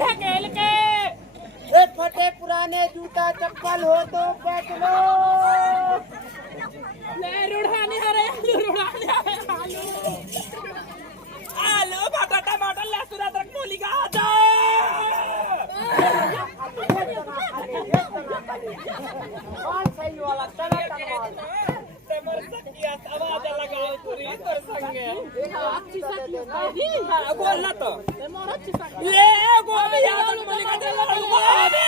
ढकेल के। फटे पुराने जूता चप्पल हो तो बेच लो। ले रुढ़ानी हो रहे आलू बटाटा टमाटर लहसुन अदरक मूली गाजर। सही वाला चला आवाज लगाओ पूरी तोर संगे। बोल ना तो ले गोभी याद मूली गाजर गोभी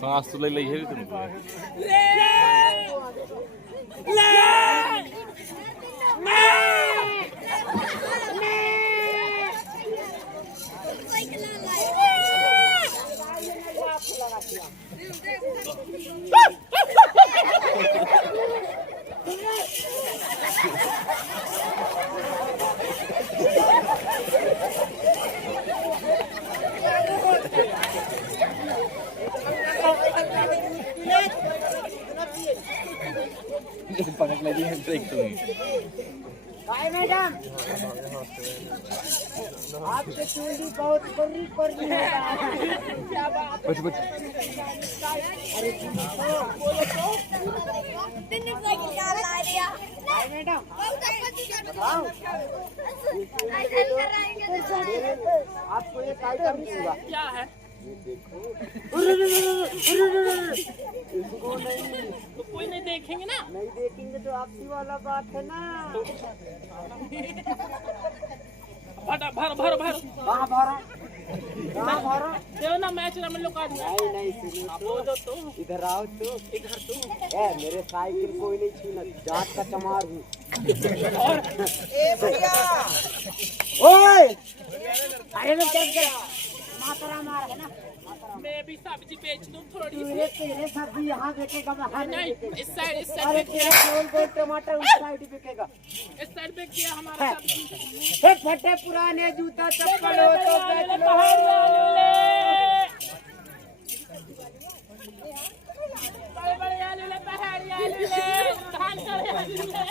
सांस तो ले है तुमको ले ले पकड़ लगी है ब्रेक तो मैडम आपके चूड़ी बहुत कोरी है। क्या बात बच अरे मैडम आपको एक आइटम दूंगा। क्या है? इसको नहीं तो कोई नहीं देखेंगे ना। नहीं देखेंगे तो आपसी वाला बात है ना। भर भर भर भर कहाँ भरा देव ना मैच ना में लोग नहीं तो इधर आओ तो मेरे साइकिल कोई नहीं छीना जाट का चमार हूँ। ओए अरे लोग क्या मातरा मार है ना। मैं भी सब्जी बेच दूं थोड़ी तेरे सब्जी यहाँ बेचेगा मैं नहीं इस साइड अरे तेरा गोल टमाटर उस साइड बिकेगा। इस साइड पे किया हमारा सब्जी। फटे पुराने जूता चप्पल हो तो बेच लो। बड़े आलू ले पहाड़ी आलू ले धान करे आलू ले।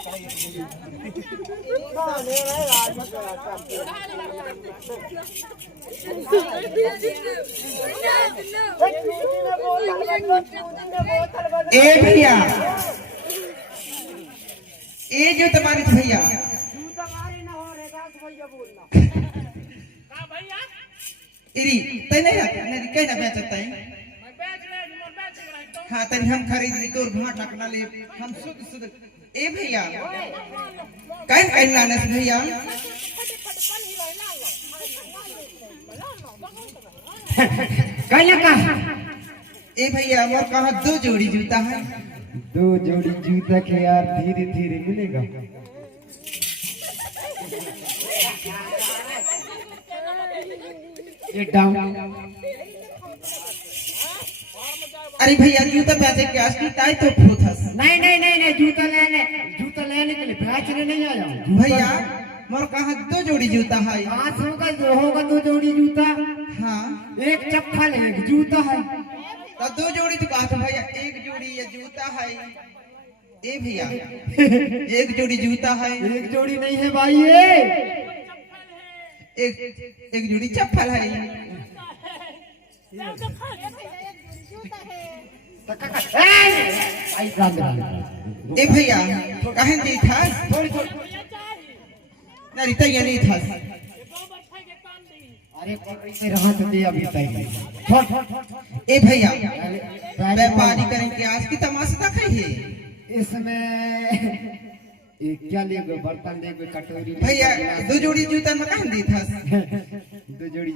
ए भैया ए जो तुम्हारी भैया भैया इरी तय नहीं कहना बेचता है। हाँ तनी हम खरीद ली तोर भाट रखना ले हम शुद्ध ए भैया कहीं लाने से भैया कहना कहा ए भैया मोर कहा 2 जोड़ी जूता है। 2 जोड़ी जूता के यार धीरे धीरे मिलेगा। ये डाउन अरे भैया जूता बेचे के आसकी ताई तो फूथस नहीं जूता लेने के लिए बेचने नहीं आया भैया मोर कहा 2 जोड़ी जूता है। आज होगा 2 जोड़ी जूता। हाँ एक चप्पल है एक जूता है। तो 2 जोड़ी तो कहा भैया 1 जोड़ी ये जूता है। ए भैया 1 जोड़ी जूता है। एक जोड़ी नहीं है भाई ये एक जोड़ी चप्पल है। ए भैया कहें दी था नहीं तैयार नहीं था। अरे रहा तो दिया अभी तक। ए भैया व्यापारी करें के आज की तमाशा देखे है। इसमें क्या लेगे बर्तन लेगे कटोरी भैया 2 जोड़ी जूता में कहें दी था। 2 जोड़ी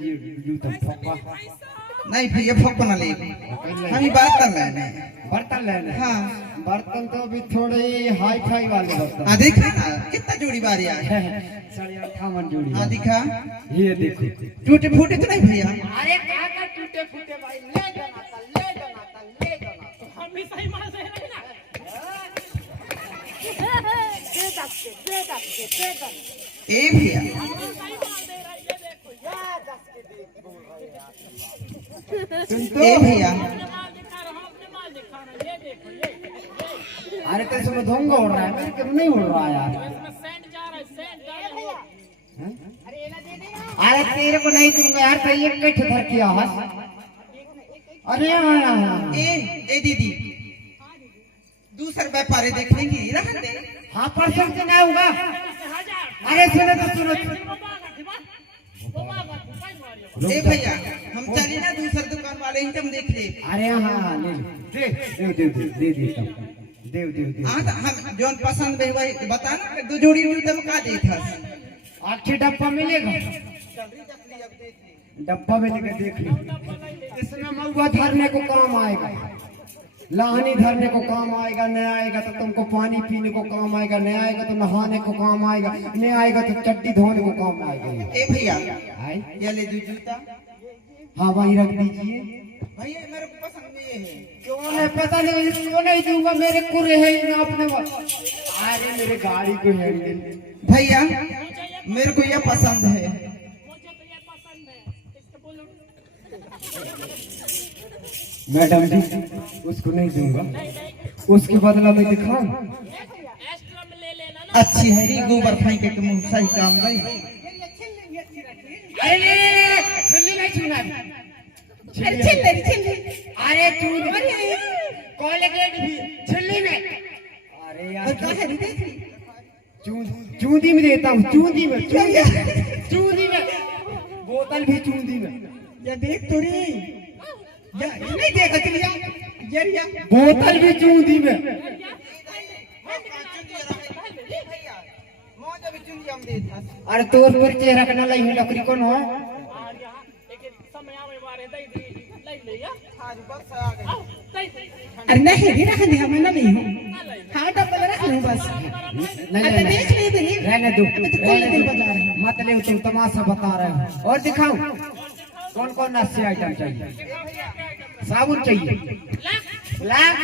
जूता फप्पा नहीं भैया फप्पा ना ले हम ही बर्तन लेने हाँ बर्तन तो अभी थोड़े हाई फाई वाले बर्तन। हाँ देखा ना कितना जोड़ी बारी आए 58 जोड़ी। हाँ दिखा ये देखो टूटे फूटे तो नहीं भैया। अरे कहाँ का टूटे फूटे भाई ले जाना हम भी सही मार से ना ए भैया ए भैया अरे तो इसमें धोंगा उड़ रहा है मेरे को नहीं उड़ रहा यार। अरे तेरे को नहीं दूंगा यार, तो ये कैठ धर किया हस। अरे हाँ ए दीदी दूसरा व्यापारी देख लेंगे रहने दे। हाँ परसों से ना होगा। अरे सुनो तो सुनो, ए भैया हम चले ना दूसरा दुकान वाले ही हम देख ले। अरे हाँ ले दे दे हाँ तो हम जोन पसंद है वही बता ना, 2 जोड़ी जूता में का देत हस। 8 डब्बा मिलेगा, डब्बा में लेकर देख ली। इसमें महुआ धरने को काम आएगा, लाहनी धरने को काम आएगा, नहीं आएगा तो तुमको पानी पीने को काम आएगा, नहीं आएगा तो नहाने को काम आएगा, नहीं आएगा तो चट्टी धोने को काम आएगा। ए भैया हाय ये ले 2 जूता। हाँ वही रख दीजिए। भैया मेरे को पसंद नहीं है। क्यों नहीं पता नहीं, क्यों नहीं दूंगा, मेरे कुरे है ही ना अपने पास। अरे मेरे गाड़ी को हैंडल भैया मेरे को ये पसंद है। मैडम जी उसको नहीं दूंगा, उसके बदला में दिखाऊं। एक्स्ट्रा में ले लेना ना। अच्छी है ये गोबर फेंके के मुंह सही काम नहीं। अरे छिल्ली नहीं छूना, अरे चूड़ी कोलगेट भी छिल्ली में। अरे यार चूंदी में देता हूँ, चूंदी में बोतल भी चूंदी में। ये देख तो रे ये नहीं देखा चलिया ये बोतल भी चूंदी में। अरे तोर पर चेहरा रखना लाई हूँ लकड़ी कौन हो। अरे नहीं भी रखने हम ना नहीं हूँ। हाँ डब्बा रख लूँ बस। नहीं देख ले भी रहने दो, बता रहे मत ले, तुम तमाशा बता रहे हो। और दिखाओ कौन कौन नशे आइटम चाहिए। साबुन चाहिए, लाख